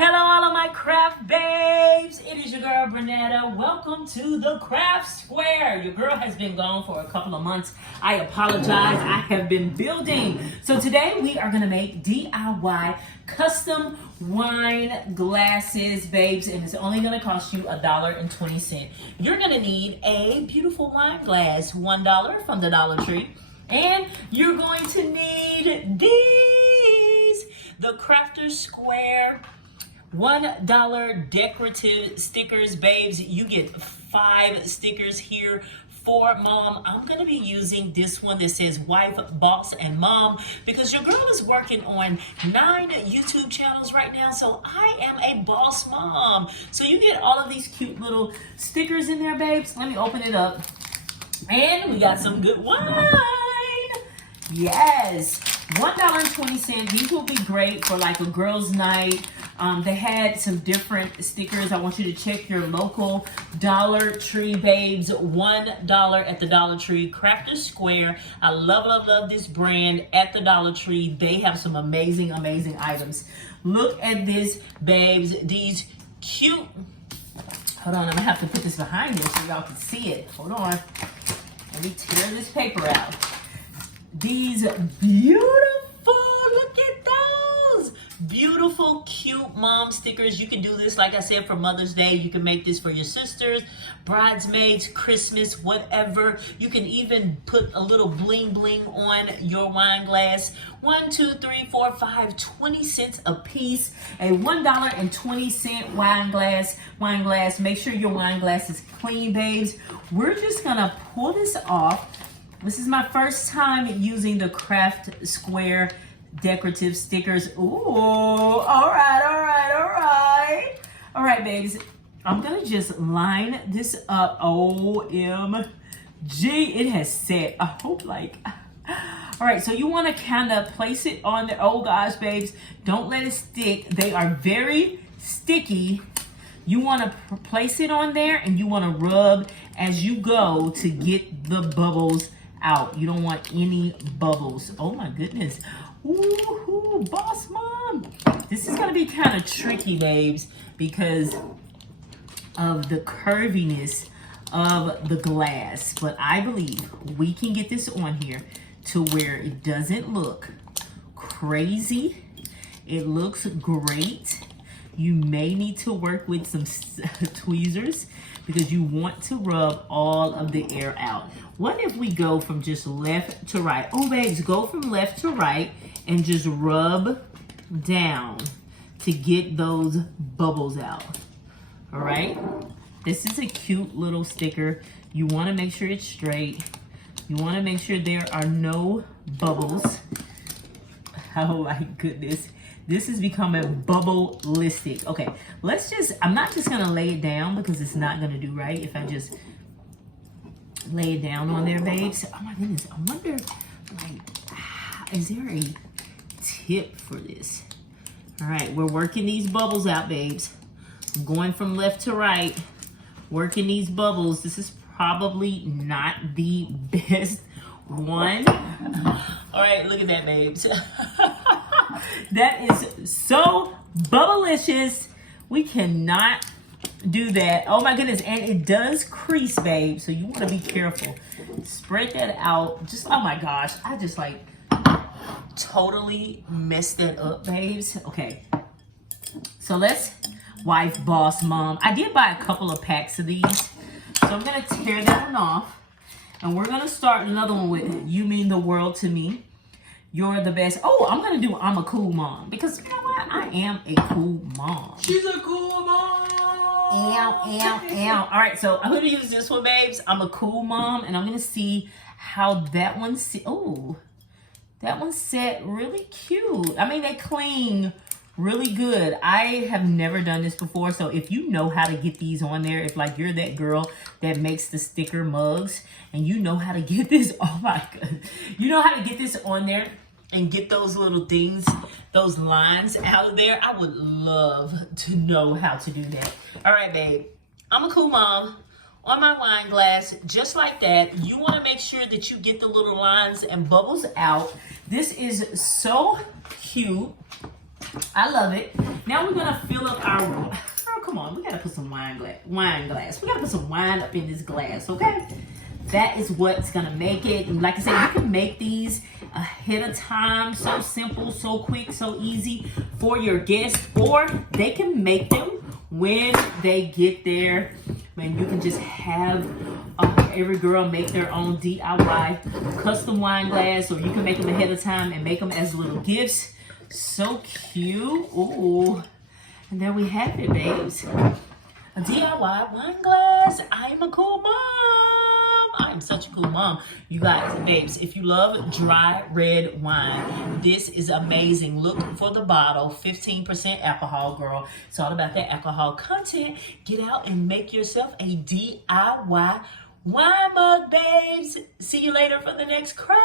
Hello, all of my craft babes. It is your girl, Bernetta. Welcome to the Craft Square. Your girl has been gone for a couple of months. I apologize. I have been building. So today we are going to make DIY custom wine glasses, babes, and it's only going to cost you $1.20. You're going to need a beautiful wine glass, $1 from the Dollar Tree. And you're going to need these, the Crafter Square $1 decorative stickers, babes. You get 5 stickers here for mom. I'm going to be using this one that says wife, boss, and mom because your girl is working on 9 YouTube channels right now. So I am a boss mom. So you get all of these cute little stickers in there, babes. Let me open it up. And we got some good wine. Yes, $1.20. These will be great for like a girls' night. They had some different stickers. I want you to check your local Dollar Tree, babes. $1 at the Dollar Tree. Crafter Square. I love, love, love this brand at the Dollar Tree. They have some amazing, amazing items. Look at this, babes. These cute... Hold on, I'm going to have to put this behind you so y'all can see it. Hold on. Let me tear this paper out. These beautiful, look at those. Beautiful, cute mom stickers. You can do this, like I said, for Mother's Day. You can make this for your sisters, bridesmaids, Christmas, whatever. You can even put a little bling bling on your wine glass. 1, 2, 3, 4, 5, 20 cents a piece. A $1.20 wine glass. Make sure your wine glass is clean, babes. We're just gonna pull this off. This is my first time using the Craft Square decorative stickers. Ooh, all right. All right, babes. I'm gonna just line this up. OMG, it has set. I hope like... All right, so you wanna kind of place it on the, oh gosh, babes, don't let it stick. They are very sticky. You wanna place it on there and you wanna rub as you go to get the bubbles out. You don't want any bubbles. Oh my goodness. Ooh, boss mom. This is gonna be kind of tricky, babes, because of the curviness of the glass. But I believe we can get this on here to where it doesn't look crazy. It looks great. You may need to work with some tweezers because you want to rub all of the air out. What if we go from just left to right? Oh, babes, go from left to right and just rub down to get those bubbles out. All right? This is a cute little sticker. You want to make sure it's straight. You want to make sure there are no bubbles. Oh my goodness. This is becoming bubble-listic. Okay, let's just, I'm not just gonna lay it down because it's not gonna do right if I just lay it down on there, babes. Oh my goodness, I wonder, like, is there a tip for this? All right, we're working these bubbles out, babes. I'm going from left to right, working these bubbles. This is probably not the best one. All right, look at that, babes. That is so bubblicious. We cannot do that. Oh my goodness, and it does crease, babe, so you want to be careful. Spread that out. Just, oh my gosh, I just like totally messed that up, babes. Okay, so let's wife, boss, mom. I did buy a couple of packs of these, so I'm gonna tear that one off, and we're gonna start another one with You Mean the World to Me. You're the best. Oh, I'm going to do I'm a cool mom. Because you know what? I am a cool mom. She's a cool mom. All right, so I'm going to use this one, babes. I'm a cool mom. And I'm going to see how that one... Oh, that one set really cute. I mean, they cling really good. I have never done this before. So if you know how to get these on there, if like you're that girl that makes the sticker mugs and you know how to get this, oh my God. You know how to get this on there and get those little things, those lines out of there. I would love to know how to do that. All right, babe. I'm a cool mom. On my wine glass, just like that, you want to make sure that you get the little lines and bubbles out. This is so cute. I love it. Now we're gonna fill up our, oh, come on, we gotta put some wine glass. We gotta put some wine up in this glass, okay? That is what's gonna make it. And like I said, you can make these ahead of time. So simple, so quick, so easy for your guests, or they can make them when they get there. And you can just have every girl make their own DIY custom wine glass, or you can make them ahead of time and make them as little gifts. So cute. Ooh. And there we have it, babes. A DIY wine glass. I'm a cool mom. I'm such a cool mom. You guys, babes, if you love dry red wine, this is amazing. Look for the bottle, 15% alcohol, girl. It's all about that alcohol content. Get out and make yourself a DIY wine mug, babes. See you later for the next craft.